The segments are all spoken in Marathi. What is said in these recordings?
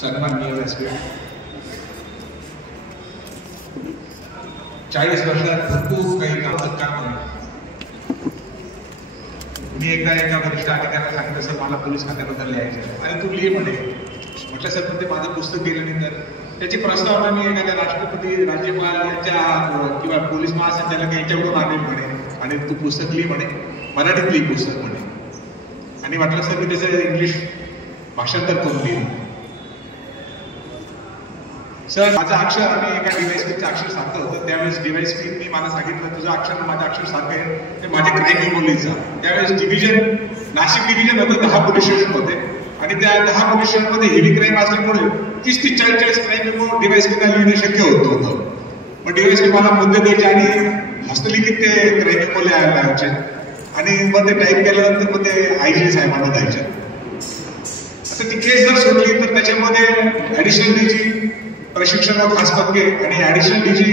सन्माननीय व्यासपीठ, 40 वर्षात भरपूर काही काम आहे. मी एकदा एका वरिष्ठ अधिकाऱ्याला सांगितलं, सर मला पोलीस खात्याबद्दल लिहायचं आणि तू लिहि म्हणे. म्हटलं सर पण ते माझं पुस्तक गेल्यानंतर त्याची प्रस्तावना मी एखाद्या राष्ट्रपती, राज्यपाल यांच्या किंवा पोलीस महासंचालक यांच्याकडून आणेल म्हणे आणि तू पुस्तक लिहि म्हणे, मराठीत लिहि पुस्तक म्हणे. आणि म्हटलं सर मी त्याचं इंग्लिश भाषांतर करून लिहिलं. सर माझं अक्षर आणि एका डीवायएसपीचं अक्षर सारखं होतं. त्यावेळेस डीवायएसपीनी मला सांगितलं तुझं अक्षर आणि माझं अक्षर सारखं आहे, ते माझे क्राईम मेमोरीजचं. त्यावेळेस डिव्हिजन, नाशिक डिव्हिजन होतं, 10 पोलीस स्टेशन होते आणि त्या 10 पोलीस स्टेशनमध्ये हेवी क्राईम असल्यामुळे 30 ते 40 क्राईम मेमो डीवायएसपीला लिहिणे शक्य होत नव्हतं. मग डीवायएसपी मला मुद्दे द्यायचे आणि हस्तलिखित ते क्राईम मेमो लिहायला लावायचे आणि मग ते टाईप केल्यानंतर मग ते आयजी साहेबांना द्यायचे. आता ती केस जर सोडली तर त्याच्यामध्ये ऍडिशनल डीजी प्रशिक्षण खास पदके आणि ऍडिशनल डीजी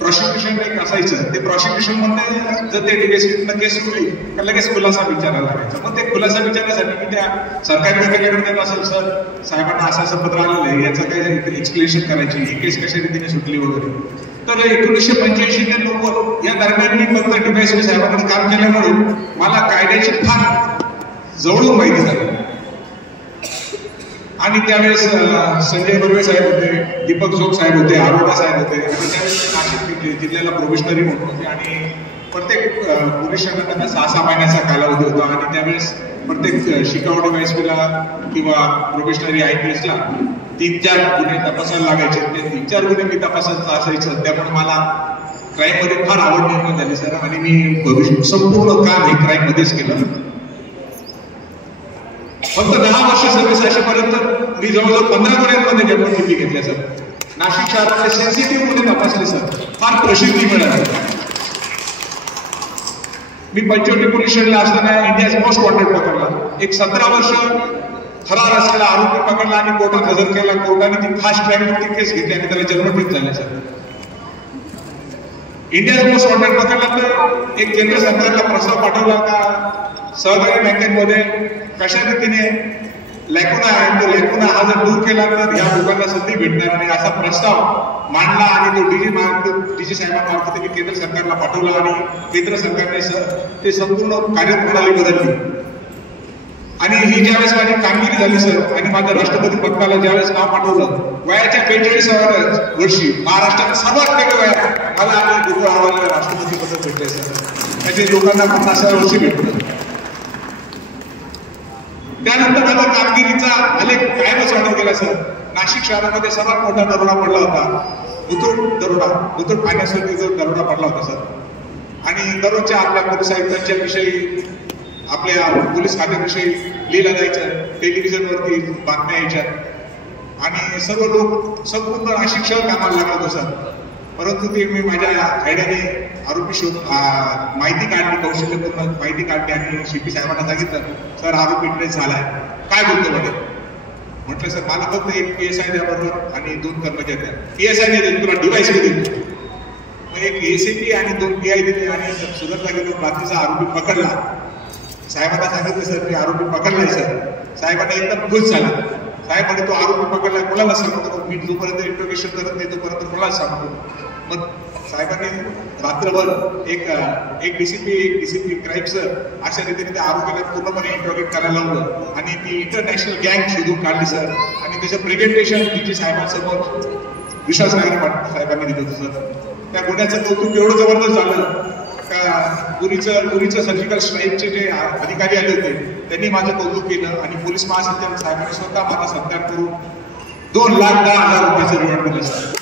प्रॉसिक्युशन एक असायचं. ते प्रॉसिक्युशन मध्ये जर ते डीवायएसपीनं केस सुटली तर लगेच खुलासा विचारायला लागायचा. मग ते खुलासा विचारण्यासाठी मी त्या सरकारी अधिकाऱ्याकडे देत असेल, सर साहेबांना असं पत्र आलेलं आहे, याचं काही एक्सप्लेनेशन करायची, ही केस कशा रीतीने सुटली वगैरे. तर 1985 ते 90 या दरम्यान मी फक्त डीवायएसपी साहेबांकडे काम केल्यामुळे मला कायद्याची फार जवळून माहिती झाली. आणि त्यावेळेस संजय बर्वे साहेब होते, दीपक जोग साहेब होते, अरोडा साहेब होते आणि त्यावेळेस नाशिक जिल्ह्याला प्रोबेशनरी म्हणून होते आणि प्रत्येक पोलीस स्टेशनला 6-6 महिन्याचा कालावधी होता. आणि त्यावेळेस प्रत्येक शिकाऊ डीवायएसपीला किंवा प्रोबेशनरी IPSला 3-4 गुन्हे तपासायला लागायचे. ते 3-4 गुन्हे मी तपासायचं असायचं. त्यामुळे मला क्राईम मध्ये फार आवड निर्माण झाली सर. आणि मी संपूर्ण काम हे क्राईम मध्येच केलं. फक्त 10 वर्ष सर्व्हिस असेपर्यंत मी जवळजवळ 15 गुन्ह्यांमध्ये डेप्युटी घेतल्या सर. नाशिक शहरामध्ये सेन्सिटिव्ह गुन्हे तपासले सर, फार प्रसिद्धी मिळाली. मी पंचवटी पोलीस स्टेशनला असताना इंडियाज मोस्ट वॉन्टेड पकडला. एक 17 वर्ष फरार असलेला आरोपी पकडला आणि कोर्टात हजर केला. कोर्टाने ती फास्ट ट्रॅक केस घेतली आणि त्याला जन्मठेप झाले सर. इंडियाज मोस्ट वॉन्टेड पकडला तर एक केंद्र सरकारला प्रस्ताव पाठवला का सहकारी बँकेमध्ये कशा रीतीने लॅकुना आहे, तो लॅकुना हा जर दूर केला तर या लोकांना संधी भेटणार आणि असा प्रस्ताव मांडला. आणि तो डीजी साहेबांमार्फत मी केंद्र सरकारला पाठवला आणि केंद्र सरकारने ते संपूर्ण कार्यप्रणाली बदलली. आणि ही ज्यावेळेस माझी कामगिरी झाली सर आणि माझ्या राष्ट्रपती पदकाला ज्यावेळेस नाव पाठवलं, वयाच्या 45व्या वर्षी महाराष्ट्रात सर्वात कमी वयात मला आणि डोकं आव्हानाला राष्ट्रपती पदक भेटले सर. म्हणजे लोकांना 50व्या वर्षी भेटलं. त्यानंतर माझा कामगिरीचा आलेख कायमच वाढत गेला सर. नाशिक शहरामध्ये सर्वात मोठा दरोडा पडला होता, मुथूट दरोडा, मुथूट फायनान्सवरती जो दरोडा पडला होता सर. आणि दररोजच्या आपल्या पोलीस आयुक्तांच्या विषयी, आपल्या पोलीस खात्याविषयी लिहिलं जायचं, टेलिव्हिजनवरती बातम्या यायच्यात आणि सर्व लोक संपूर्ण नाशिक शहर कामाला लागत होतं सर. परंतु ते मी माझ्या आयडियाने आरोपी शोध माहिती काढली, कौशल्यपूर्ण माहिती काढली आणि CP साहेबांना सांगितलं, सर आरोपी ट्रेस झालाय, काय बोलतो म्हणे. म्हटलं सर मला फक्त एक PSI द्या बरोबर आणि 2 कर्मचारी द्या. PSI नाही देत, तुला डिवाइस देतो. मग एक ACP आणि 2 PI दिले आणि सुधारला गेलो. बाकीचा आरोपी पकडला. साहेबांना सांगितलं सर मी आरोपी पकडलाय सर. साहेबांना एकदम खुश झाला. साहेबांनी तो आरोपी पकडलाय, कोणाला सांगतो, मी जोपर्यंत इंट्रोगेशन करत नाही तोपर्यंत कोणाला सांगतो. मग साहेबांनी रात्रभर एक DCP क्राईम सर अशा रीतीने त्या आरोपीला पूर्णपणे इंट्रोगेट करायला लावलं आणि ती इंटरनॅशनल गँग शोधून काढली सर. आणि त्याचं प्रेझेंटेशन डीजी साहेबांसमोर विश्वास नागरी पाटील साहेबांनी दिलं होतं सर. त्या गुन्ह्याचं कौतुक एवढं जबरदस्त झालं का पुरीचं सर्जिकल स्ट्राईकचे जे अधिकारी आले होते त्यांनी माझं कौतुक केलं आणि पोलीस महासंचालक साहेबांनी स्वतः माझा सत्कार करून 2,10,000 रुपयाचं रिवॉर्ड दिलं सर.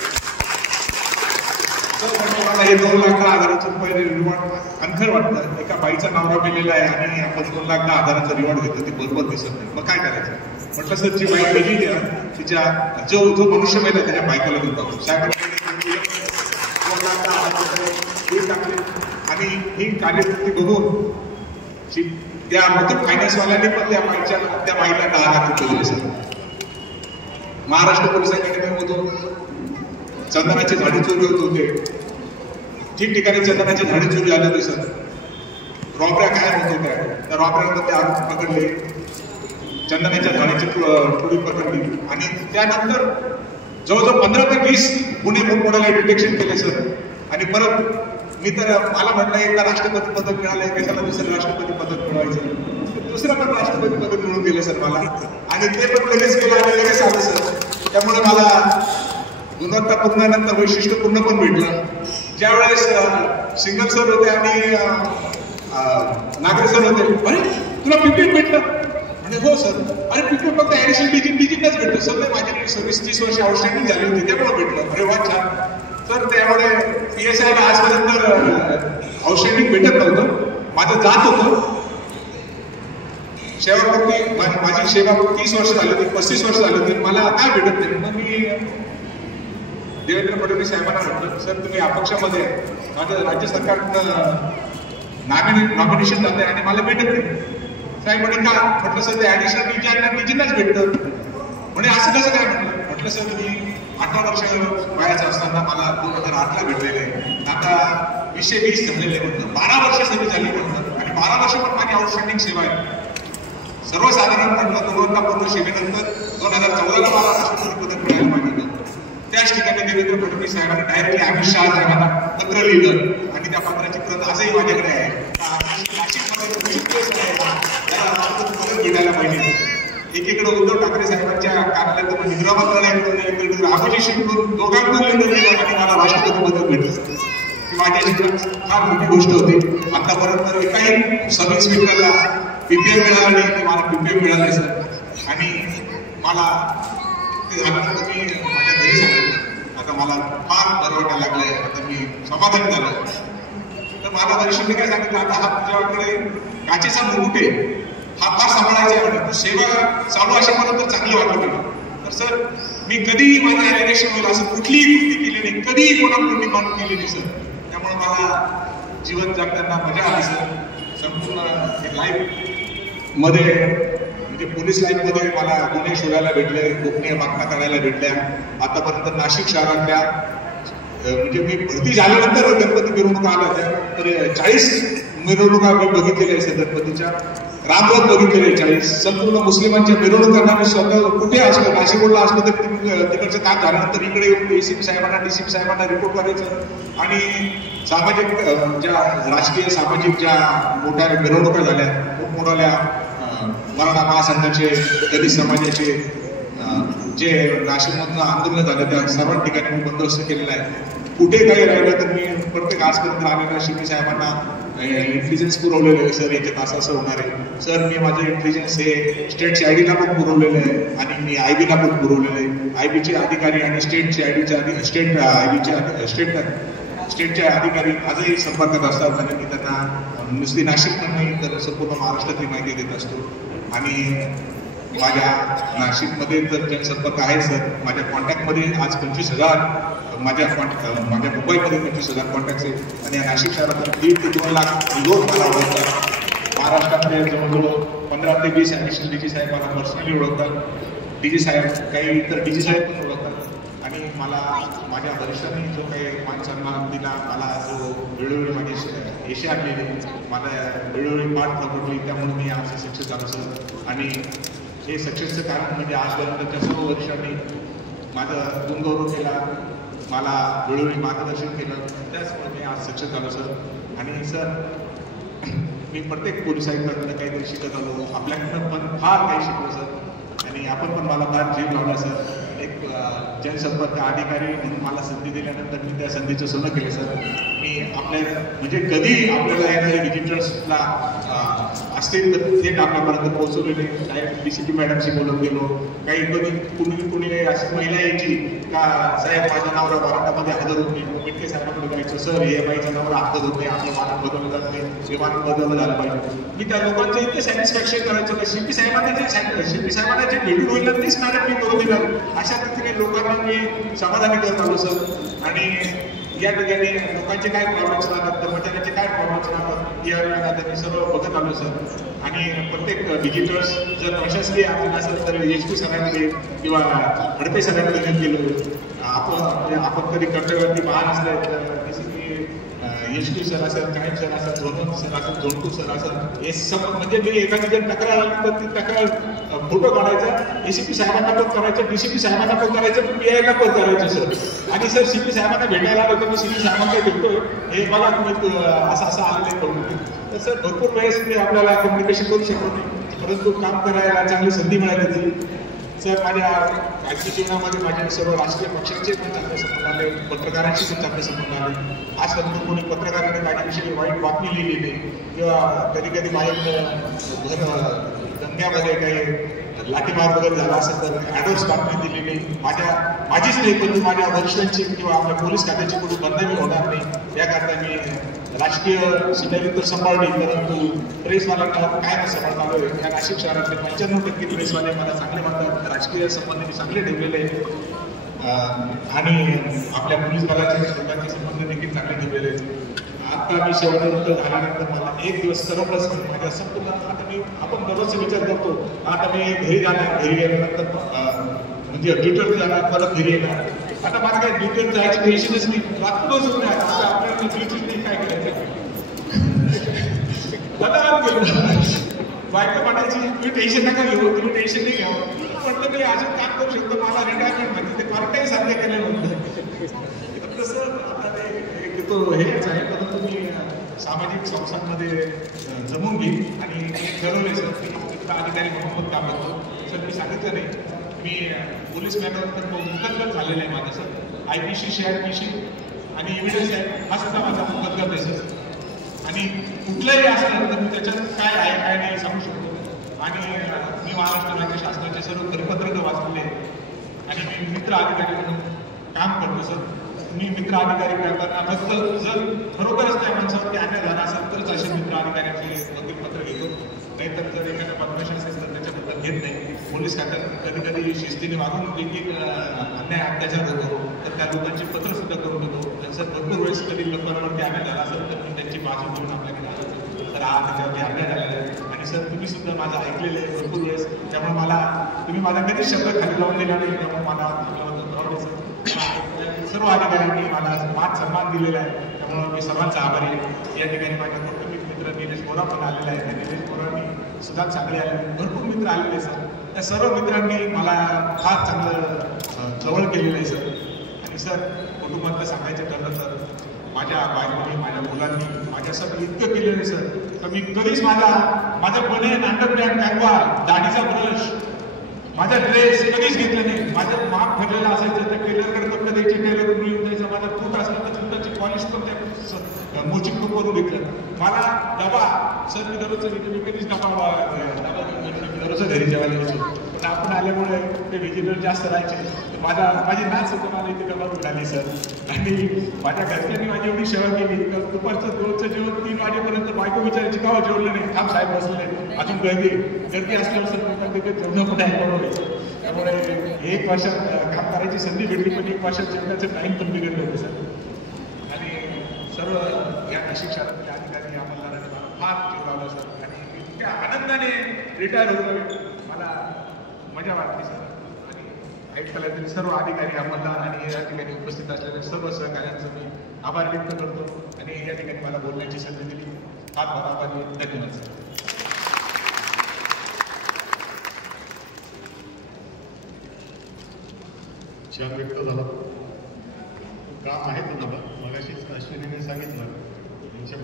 मला हे 2,10,000 रुपये रिवॉर्ड अनखर वाटतं. एका बाईचं नाव गेलेलं आहे आणि आपण 2,10,000 रिवॉर्ड घेतो, ती बरोबर दिसत नाही. मग काय करायचं. म्हटलं सर जी बाईक गेली आहे तिच्या जो मनुष्य मेला त्याच्या बायकोला देऊन टाकतो. साहेबांनी आणि ही कार्यकृती बघून त्या मुथूट फायनान्सवाल्याने पण त्या बाईला 10 लाख रुपये दिले सर. महाराष्ट्र पोलीस अकॅडमीमधून चंदनाची झाडे चोरी होत होते, ठिकठिकाणी चंदनाची झाडे चोरी आले होते सर. रॉबऱ्या काय होत होत्या, त्या रॉबऱ्यांमध्ये आरोपी पकडले. चंदनाच्या झाडाची टोळी पकडली आणि त्यानंतर जवळजवळ 15 ते 20 गुन्हे मोठमोठ्याला डिटेक्शन केले सर. आणि परत मी तर मला म्हटलं एकदा राष्ट्रपती पदक मिळालं, कशाला दुसरं राष्ट्रपती पदक मिळवायचं, दुसरं पण राष्ट्रपती पदक मिळून गेलं सर मला. आणि ते पण लगेच केलं आणि लगेच आलं सर. त्यामुळे मला गुणवत्तापूर्ण वैशिष्ट्यपूर्ण पण भेटलं. ज्यावेळेस सिंगल सर होते आणि नागरे सर होते, अरे तुला पीपीएम भेटलं म्हणजे हो सर, अरे पीपीएम फक्त ऍडिशनल डिजिटच भेटलं सर. माझ्याकडे 26-30 वर्ष आउटस्टँडिंग झाली होती त्यामुळे भेटलं. अरे वा छान सर. त्यामुळे PSI ला आजपर्यंत आउटस्टँडिंग भेटत नव्हतं, माझं जात होतं. सेवापूर्ती माझी सेवा 30 वर्ष झाली होती, 35 वर्ष झाली होती, मला काय भेटत नाही. मग मी देवेंद्र फडणवीस साहेबांना म्हटलं, सर तुम्ही अपक्षामध्ये माझं राज्य सरकारनं नॉमिनेशन जाते आणि मला भेटत नाही. साहेब म्हणे का? म्हटलं सर ते ऍडिशनल डिजिटच भेटतं. म्हणे असं कसं काय? म्हटलं सर मी 18 वर्ष वयाचं असताना मला 2008ला भेटलेले, आता 2020 जमलेले म्हणतं, 12 वर्ष सेवा झाली म्हणतात आणि 12 वर्ष पण माझी आउटस्टँडिंग सेवा आहे. सर्वसाधारण म्हटलं गुणवत्तापूर्ण सेवेनंतर 2014ला मला राष्ट्रपती पदक मिळालं पाहिजे. त्याच ठिकाणी देवेंद्र फडणवीस साहेबांनी डायरेक्टली अमित शहा साहेबांना पत्र लिहिलं आणि त्या पत्राची प्रत आजही माझ्याकडे आहे. नाशिकमध्ये त्याला राष्ट्रपती पदक भेटायला पाहिजे. एकीकडे उद्धव ठाकरे साहेबांच्या कार्यालयातून गृह मंत्रालयाकडून एकीकडे रामोजीकडून दोघांकडून लेटर लिहिलं आणि मला राष्ट्रपती पदक भेटलं. ही माझ्या जीवनात फार मोठी गोष्ट होती. आतापर्यंत एकाही सब इन्स्पेक्टरला पीपीएम मिळाला नाही, मला पीपीएम मिळाले सर. आणि मला ते झाल्यानंतर मी माझ्या घरी सांगितलं, आता मला फार बरं वाटायला लागलंय, आता मी समाधान झालं. तर मला वरिष्ठांनी काय सांगितलं, आता हा तुझ्याकडे काचेचा मुकुट आहे, हा फार सांभाळायचा आहे म्हणे, सेवा चालू असेपर्यंत चांगली वाटत नाही. तर सर मी कधीही माझं एलिगेशन होईल असं कुठलीही कृती केली नाही, कधीही कोणाकडून मानून केली नाही सर. त्यामुळे मला जीवन जगताना मजा आली सर. संपूर्ण लाईफ मध्ये म्हणजे पोलीस लाईफ मध्ये मला गुन्हे शोधायला भेटले, गोपनीय बातम्या काढायला भेटल्या. आतापर्यंत नाशिक शहरातल्या म्हणजे मी भरती झाल्यानंतर गणपती मिरवणुका आल्या होत्या, तर 40 मिरवणुका मी बघितलेल्या आहेत गणपतीच्या. रामरथ बघितलेले 40. संपूर्ण मुस्लिमांच्या मिरवणुकांना मी स्वतः कुठे असलो, नाशिक रोडला असलो तर तिकडचं काम झाल्यानंतर इकडे येऊन ACP साहेबांना DCP साहेबांना रिपोर्ट करायचं. आणि सामाजिक ज्या राजकीय सामाजिक ज्या मोठ्या मिरवणुका झाल्या, मोठमोठ्या मराठा महासंघाचे, दलित समाजाचे जे नाशिकमधनं आंदोलन झालं त्या सर्व ठिकाणी मी बंदोबस्त केलेला आहे. कुठे काही राहिलं तर मी प्रत्येक आजपर्यंत आलेल्या शिंदे साहेबांना इंटेलिजन्स पुरवलेलं आहे, सर याच्यात असं असं होणार आहे सर. मी माझं इंटेलिजन्स हे स्टेट CID ला पण पुरवलेलं आहे आणि मी IB ला पण पुरवलेलं आहे. IB चे अधिकारी आणि स्टेट CID चे स्टेटचे अधिकारी आजही संपर्कात असतात आणि मी त्यांना नुसती नाशिक पण नाही तर संपूर्ण महाराष्ट्रातली माहिती देत असतो. आणि माझ्या नाशिकमध्ये तर जनसंपर्क आहे सर. माझ्या कॉन्टॅक्टमध्ये आज 25,000 माझ्या मुंबईमध्ये 25,000 कॉन्टॅक्ट आहेत आणि या नाशिक शहरात 1 ते 2 लाख लोक मला ओळखतात. महाराष्ट्रातले जवळजवळ 15 ते 20 ॲडिशनल DG साहेब मला पर्सनली ओळखतात. DG साहेब काही इतर DG साहेब पण ओळखतात. आणि मला माझ्या वरिष्ठांनी जो काही मानसन्मान दिला, मला जो वेळोवेळी माझी यश आणलेली, मला वेळोवेळी पाठ पकडली, त्यामुळे मी आज सक्सेस झालो सर. आणि हे सक्सेसचं कारण म्हणजे आजपर्यंतच्या सर्व वर्षांनी माझं गुणगौरव केला, मला वेळोवेळी मार्गदर्शन केलं, त्याचमुळे मी आज सक्सेस झालो सर. आणि सर मी प्रत्येक पोलीस आयुक्तांकडे काहीतरी शिकत आलो, आपल्याकडनं पण फार काही शिकलो सर. आणि आपण पण मला फार जीव लावला सर. एक जनसंपर्क अधिकारी म्हणून मला संधी दिल्यानंतर मी त्या संधीचं सोनं केलं सर. मी आपल्या म्हणजे कधी आपल्याला येणारे व्हिजिटर्सला असतील तर थेट आपल्यापर्यंत पोहोचवलेले. साहेब DCP मॅडमशी बोलत गेलो, काही कुणी अशी महिला यायची का साहेब माझ्या नवरा वाराटामध्ये हजर होत नाही, मिटके साहेबांकडे जायचं सर हे बाईचं नवरा हजर होत नाही, आपलं वाहन बदललं जात नाही, हे वाहन बदललं झालं पाहिजे. मी त्या लोकांचं इतके सॅटिस्फॅक्शन करायचं का शिंपी साहेबांना जे भेटून होईल तेच मॅडम मी करून दिलं. अशा रीतीने लोकांना मी समाधानी करत आलो सर. आणि या ठिकाणी लोकांचे काय प्रॉब्लेम्स राहतात, कर्मचाऱ्यांचे काय प्रॉब्लेम्स राहतात या मी सर्व बघत आलो सर. आणि प्रत्येक डिजिटल्स जर कॉन्शियसली आपण असेल तर HP सरांकडे किंवा हडपे सरांकडे गेलो, आपण कधी कर्तव्यावरती महान असले तर HP सर असेल, कायम सर असेल, धोरण सर असेल, जोडकू सर असेल, हे सब म्हणजे मी एखादी जर तक्रार आली तर ती तक्रार फोटो काढायचा, एसीपी साहेबांना पण करायचं, डीसीपी साहेबांना पण करायचं, पीआयला पण करायचं सर. आणि सर सीपी साहेबांना भेटायला आलो तर मी सीपी साहेबांना भेटतोय, हे बघा तुम्ही असं असं आलेलं करून. तर सर भरपूर वेळेस मी आपल्याला कम्युनिकेशन करू शकतो नाही, परंतु काम करायला चांगली संधी मिळाली होती. सर माझ्या राजकीय जीवनामध्ये माझ्या सर्व राजकीय पक्षांचे पण चांगले संबंध आले, पत्रकारांशी पण चांगले संबंध आले. आजपर्यंत कोणी पत्रकारांनी माझ्याविषयी वाईट बातमी लिहिली नाही, किंवा कधी कधी माझ्या दंग्यामध्ये काही लाठीमार वगैरे झाला असेल तर ॲडव्हर्स बातमी दिली नाही. माझीच नाही तर माझ्या वरिष्ठांची किंवा आपल्या पोलीस खात्याची कोणी बदनामी होणार नाही याकरता मी राजकीय सिनेरी तर सांभाळली, परंतु प्रेसवाल्यांना काय न सांभाळता आलोय. या नाशिक शहरातले 95% प्रेसवाले मला चांगले म्हणतात, राजकीय संबंध मी चांगले ठेवलेले आणि आपल्या पोलीस दलाच्या लोकांचे संबंध देखील चांगले ठेवलेले आहेत. आता मी सेवानिवृत्त झाल्यानंतर मला एक दिवस सरपच माझ्या संपूर्ण आपण दररोज विचार करतो, आता मी घरी जाणार, घरी गेल्यानंतर म्हणजे ड्युटीवर जाणार, परत घरी येणार. आता माझं काय ड्युटीवर जायची टेन्शनच नाही, रात्रच होत नाही. आता आपल्याला ड्युटीच नाही, काय करायचं बायको म्हणायची तुम्ही टेन्शन नका घेऊ, तुम्ही टेन्शन नाही घ्यावं. म्हटलं मी अजून काम करू शकतो, मला रिटायरमेंट म्हणजे ते क्वारंटाईन साध्य केलं म्हणतं. तसं आता ते तो हेच आहे, परंतु मी सामाजिक संस्थांमध्ये जमून घेईन आणि ठरवले सर की तिथला अधिकारी म्हणून पण काम करतो. सर मी सांगितलं नाही, मी पोलीस मॅनवर मुकदम झालेलं आहे माझं सर. IPC, CRPC आणि एव्हिडन्स आहे, हा सुद्धा माझा मुकदम आहे सर. आणि कुठलंही असलं तर मी त्याच्यात काय आहे काय नाही सांगू शकतो. आणि मी महाराष्ट्र राज्य शासनाचे सर्व परिपत्रक वाचलेले आणि मी मित्र अधिकारी म्हणून काम करतो सर. मी मित्र अधिकारी करताना फक्त जर खरोखरच त्या माणसावरती अन्याय झाला असेल तरच असे मित्र अधिकाऱ्यांचे वकीलपत्र घेतो, नाहीतर जर एखाद्या बदमाशी असेल तर त्याच्याबद्दल घेत नाही. पोलीस खात्यात कधी कधी शिस्तीने वागून देखील अन्याय अत्याचार होतो तर त्या लोकांची पत्र सुद्धा करून देतो. जर भरपूर वेळेस कधी लोकांवरती अन्याय झाला असेल तर मी त्यांची बाजू घेऊन आपल्याकडे आलो तर हा त्याच्यावरती अन्याय झालेला आहे. आणि सर तुम्ही सुद्धा माझं ऐकलेलं आहे भरपूर वेळेस, त्यामुळे मला तुम्ही माझा कधीच शब्द खाली लावून दिला नाही, त्यामुळे मला आपल्याबद्दल सर. सर्व अधिकाऱ्यांनी मला मान सन्मान दिलेला आहे, त्यामुळे मी सर्वांचा आभारी आहे. या ठिकाणी माझ्या कौटुंबिक मित्र निलेश बोरा पण आलेला आहे, त्या निलेश बोरांनी सुद्धा चांगले आले, भरपूर मित्र आलेले सर. त्या सर्व मित्रांनी मला फार चांगलं जवळ केलेलं आहे सर. आणि सर कुटुंबातलं सांगायचं ठरलं तर माझ्या बायकोनी, माझ्या मुलांनी माझ्यासाठी इतकं केलेलं आहे सर तर मी कधीच माझं पणे नाटक पॅन्ट कॅनवा, दाढीचा ब्रश, माझा ड्रेस कधीच घेतलं नाही. माझं माप ठरलेलं असायचं, त्या टेलरकडे कपडे द्यायचे, टेलरकडून येऊन जायचं. माझा बूट असलं तर जुताची पॉलिश पण त्या मोचिक करून घेतलं. मला डबा सर मी दररोजचं घेतो, मी कधीच डबा दररोज घरी जेवायला यायचो. पण आपण आल्यामुळे ते व्हेजिटेबल जास्त राहायचे, माझी नाच होतं, मला इथे डबा मिळाली सर. आणि माझ्या घरच्यांनी माझी एवढी सेवा केली तर दुपारचं रोजचं जेवण 3 वाजेपर्यंत बायको विचारायची का जेवलं नाही, थांब साहेब बसले अजून गर्दी असल्यावर सर तिथे जेवण पण ऐकवलं. त्यामुळे 1 वर्षात काम करायची संधी भेटली, पण 1 वर्षात जेवणाचं टाईम पण बिघडलं होतं सर. आणि सर्व या नाशिक शहरातल्या अधिकारी अंमलदारांनी मला फार जीव लावला सर. आणि इतक्या आनंदाने रिटायर होतो मला मजा वाटते सर. आणि ऐकताला सर्व अधिकारी अंमलदार आणि या ठिकाणी उपस्थित असलेल्या सर्व सहकार्यांचं मी आभार व्यक्त करतो. आणि या ठिकाणी मला बोलण्याची संधी दिली, फार फार आभारी. धन्यवाद सर. छान व्यक्त झाला. काम आहे तुम्हाला, मगाशीच अश्विनीने सांगितलं.